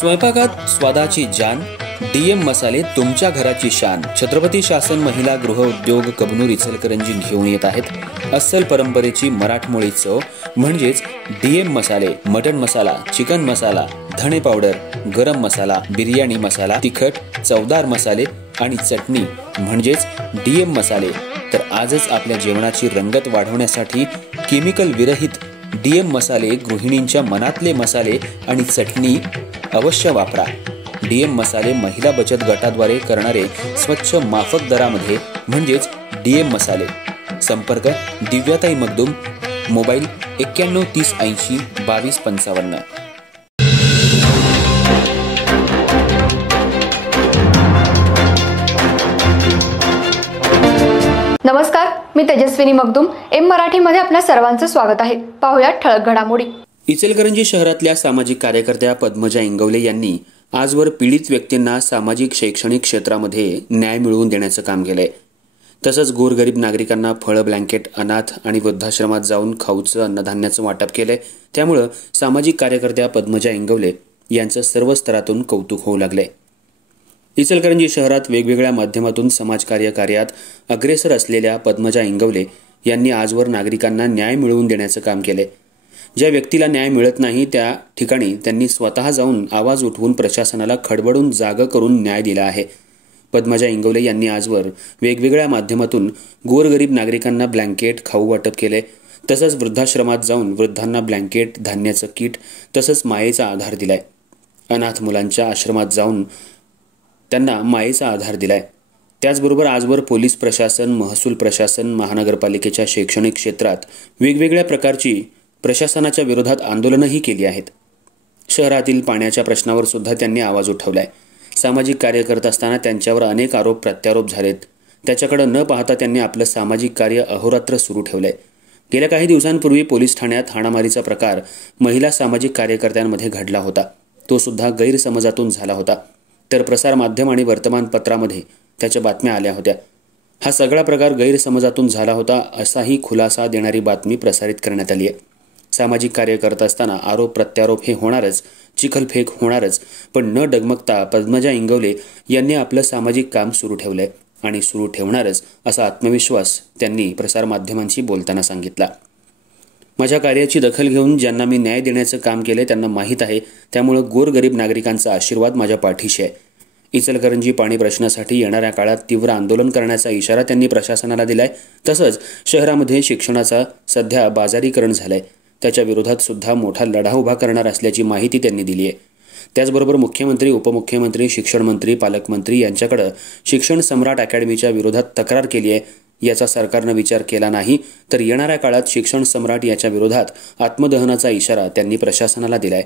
स्वयंपाकात स्वादाची जान, डीएम मसाले तुमच्या घराची शान। छत्रपती शासन महिला गृह उद्योग कबनूर इचलकरंजी घेऊन येत आहेत अस्सल परंपरेची मराठमोळी चव म्हणजेच डीएम मसाले। मटन मसाला, चिकन मसाला, धणे पावडर, गरम मसाला, बिर्याणी मसाला, तिखट चवदार मसाले आणि चटणी म्हणजेच डीएम मसाले। तर आजच आपल्या जेवणाची रंगत वाढवण्यासाठी केमिकल विरहित डीएम मसाले, गृहिणींच्या मनातले मसाले आणि चटणी अवश्य वापरा। डीएम मसाले महिला बचत गटाद्वारे करणारे स्वच्छ माफक दरामध्ये म्हणजेच डीएम मसाले। संपर्क दिव्याताई मगदूम, मोबाईल 91 30 80 22 55। नमस्कार, मी तेजस्विनी मगदूम। एम मराठीमध्ये आपल्या सर्वांचं स्वागत आहे। पाहूया ठळक घडामोडी। इचलकरंजी शहरातल्या सामाजिक कार्यकर्त्या पद्मजा इंगवले यांनी आजवर पीडित व्यक्तींना सामाजिक शैक्षणिक क्षेत्रामध्ये न्याय मिळवून देण्याचं काम केलंय। तसंच गोरगरीब नागरिकांना फळं, ब्लँकेट, अनाथ आणि वृद्धाश्रमात जाऊन खाऊचं, अन्नधान्याचं वाटप केलंय। त्यामुळे सामाजिक कार्यकर्त्या पद्मजा इंगवले यांचं सर्व स्तरातून कौतुक होऊ लागलंय। इचलकरंजी शहरात वेगवेगळ्या माध्यमातून समाजकार्य कार्यात अग्रेसर असलेल्या पद्मजा इंगवले यांनी आजवर नागरिकांना न्याय मिळवून देण्याचं काम केलंय। ज्या व्यक्तीला न्याय मिळत नाही त्या ठिकाणी त्यांनी स्वतः जाऊन आवाज उठवून प्रशासनाला खडबडून जागा करून न्याय दिला आहे। पद्मजा इंगवले यांनी आजवर वेगवेगळ्या माध्यमातून गोरगरीब नागरिकांना ब्लँकेट, खाऊ वाटप केले। तसंच वृद्धाश्रमात जाऊन वृद्धांना ब्लँकेट, धान्याचं किट तसंच मायेचा आधार दिलाय। अनाथ मुलांच्या आश्रमात जाऊन त्यांना मायेचा आधार दिलाय। त्याचबरोबर आजवर पोलीस प्रशासन, महसूल प्रशासन, महानगरपालिकेच्या शैक्षणिक क्षेत्रात वेगवेगळ्या प्रकारची प्रशासनाच्या विरोधात आंदोलनही केली आहेत। शहरातील पाण्याच्या प्रश्नावर सुद्धा त्यांनी आवाज उठवलाय। सामाजिक कार्य करत असताना त्यांच्यावर अनेक आरोप प्रत्यारोप झालेत। त्याच्याकडे न पाहता त्यांनी आपलं सामाजिक कार्य अहोरात्र सुरू ठेवलंय। गेल्या काही दिवसांपूर्वी पोलीस ठाण्यात हाणामारीचा प्रकार महिला सामाजिक कार्यकर्त्यांमध्ये घडला होता। तो सुद्धा गैरसमजातून झाला होता। तर प्रसार माध्यम आणि वर्तमानपत्रामध्ये त्याच्या बातम्या आल्या होत्या। हा सगळा प्रकार गैरसमजातून झाला होता असाही खुलासा देणारी बातमी प्रसारित करण्यात आली आहे। सामाजिक कार्य करत असताना आरोप प्रत्यारोप हे होणारच, चिखलफेक होणारच, पण न डगमगता पद्मजा इंगवले यांनी आपलं सामाजिक काम सुरू ठेवलंय आणि सुरू ठेवणारच असा आत्मविश्वास त्यांनी प्रसारमाध्यमांशी बोलताना सांगितला। माझ्या कार्याची दखल घेऊन ज्यांना मी न्याय देण्याचं काम केलंय त्यांना माहीत आहे, त्यामुळे गोरगरीब नागरिकांचा आशीर्वाद माझ्या पाठीशी आहे। इचलकरंजी पाणी प्रश्नासाठी येणाऱ्या काळात तीव्र आंदोलन करण्याचा इशारा त्यांनी प्रशासनाला दिलाय। तसंच शहरामध्ये शिक्षणाचा सध्या बाजारीकरण झालंय, त्याच्या विरोधात सुद्धा मोठा लढा उभा करणार असल्याची माहिती त्यांनी दिली आहे। त्याचबरोबर मुख्यमंत्री, उपमुख्यमंत्री, शिक्षण मंत्री, पालकमंत्री यांच्याकडे शिक्षण सम्राट अकॅडमीच्या विरोधात तक्रार केली आहे। याचा सरकारने विचार केला नाही तर येणाऱ्या काळात शिक्षण सम्राट याच्या विरोधात आत्मदहनाचा इशारा त्यांनी प्रशासनाला दिलाय।